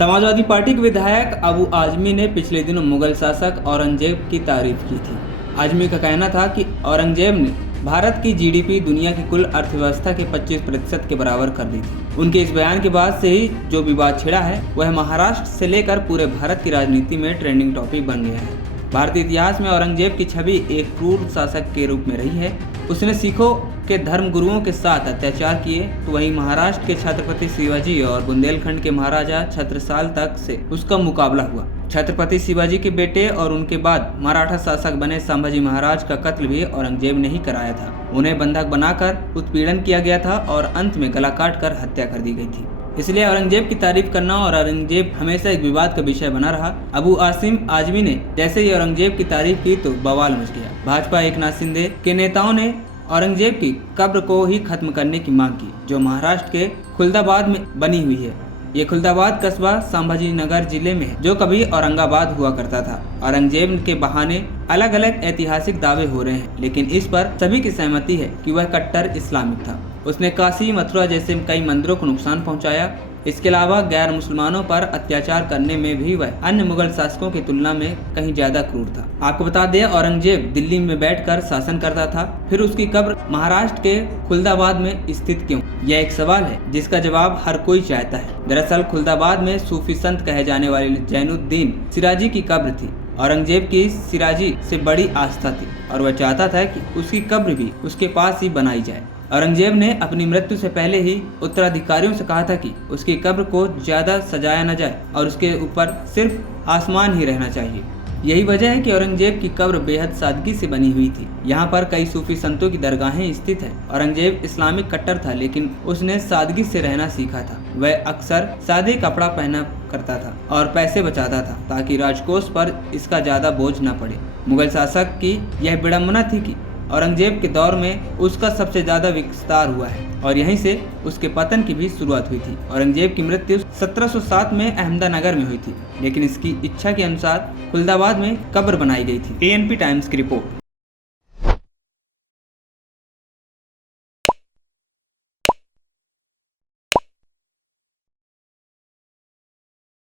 Samajwadi party के विधायक अबू आजमी ने पिछले दिनों मुगल शासक औरंगजेब की तारीफ की थी। आजमी का कहना था कि औरंगजेब ने भारत की जीडीपी दुनिया की कुल अर्थव्यवस्था के 25% के बराबर कर दी थी। उनके इस बयान के बाद से ही जो विवाद छिड़ा है वह महाराष्ट्र से लेकर पूरे भारत की राजनीति में ट्रेंडिंग टॉपिक बन गया है। भारतीय इतिहास में औरंगजेब की छवि एक क्रूर शासक के रूप में रही है। उसने सिखों के धर्म गुरुओं के साथ अत्याचार किए, तो वहीं महाराष्ट्र के छत्रपति शिवाजी और बुंदेलखंड के महाराजा छत्रसाल तक से उसका मुकाबला हुआ। छत्रपति शिवाजी के बेटे और उनके बाद मराठा शासक बने संभाजी महाराज का कत्ल भी औरंगजेब ने ही कराया था। उन्हें बंधक बनाकर उत्पीड़न किया गया था और अंत में गला काट कर हत्या कर दी गई थी। इसलिए औरंगजेब की तारीफ करना और औरंगजेब हमेशा एक विवाद का विषय बना रहा। अबू आसिम आजमी ने जैसे ही औरंगजेब की तारीफ की तो बवाल मच गया। भाजपा एकनाथ शिंदे के नेताओं ने औरंगजेब की कब्र को ही खत्म करने की मांग की, जो महाराष्ट्र के खुलदाबाद में बनी हुई है। ये खुलदाबाद कस्बा संभाजी नगर जिले में है, जो कभी औरंगाबाद हुआ करता था। औरंगजेब के बहाने अलग अलग ऐतिहासिक दावे हो रहे हैं, लेकिन इस पर सभी की सहमति है कि वह कट्टर इस्लामिक था। उसने काशी, मथुरा जैसे कई मंदिरों को नुकसान पहुंचाया। इसके अलावा गैर मुसलमानों पर अत्याचार करने में भी वह अन्य मुगल शासकों की तुलना में कहीं ज्यादा क्रूर था। आपको बता दें, औरंगजेब दिल्ली में बैठकर शासन करता था, फिर उसकी कब्र महाराष्ट्र के खुलदाबाद में स्थित क्यों? यह एक सवाल है जिसका जवाब हर कोई चाहता है। दरअसल खुलदाबाद में सूफी संत कहे जाने वाले जैनुद्दीन सिराजी की कब्र थी। औरंगजेब की सिराजी से बड़ी आस्था थी और वह चाहता था कि उसकी कब्र भी उसके पास ही बनाई जाए। औरंगजेब ने अपनी मृत्यु से पहले ही उत्तराधिकारियों से कहा था कि उसकी कब्र को ज्यादा सजाया न जाए और उसके ऊपर सिर्फ आसमान ही रहना चाहिए। यही वजह है कि औरंगजेब की कब्र बेहद सादगी से बनी हुई थी। यहाँ पर कई सूफी संतों की दरगाहें स्थित हैं। औरंगजेब इस्लामिक कट्टर था, लेकिन उसने सादगी से रहना सीखा था। वह अक्सर सादे कपड़ा पहना करता था और पैसे बचाता था ताकि राजकोष पर इसका ज्यादा बोझ न पड़े। मुगल शासक की यह विडंबना थी कि औरंगजेब के दौर में उसका सबसे ज्यादा विस्तार हुआ है और यहीं से उसके पतन की भी शुरुआत हुई थी। औरंगजेब की मृत्यु 1707 में अहमदानगर में हुई थी, लेकिन इसकी इच्छा के अनुसार खुलदाबाद में कब्र बनाई गई थी। ANP टाइम्स की रिपोर्ट।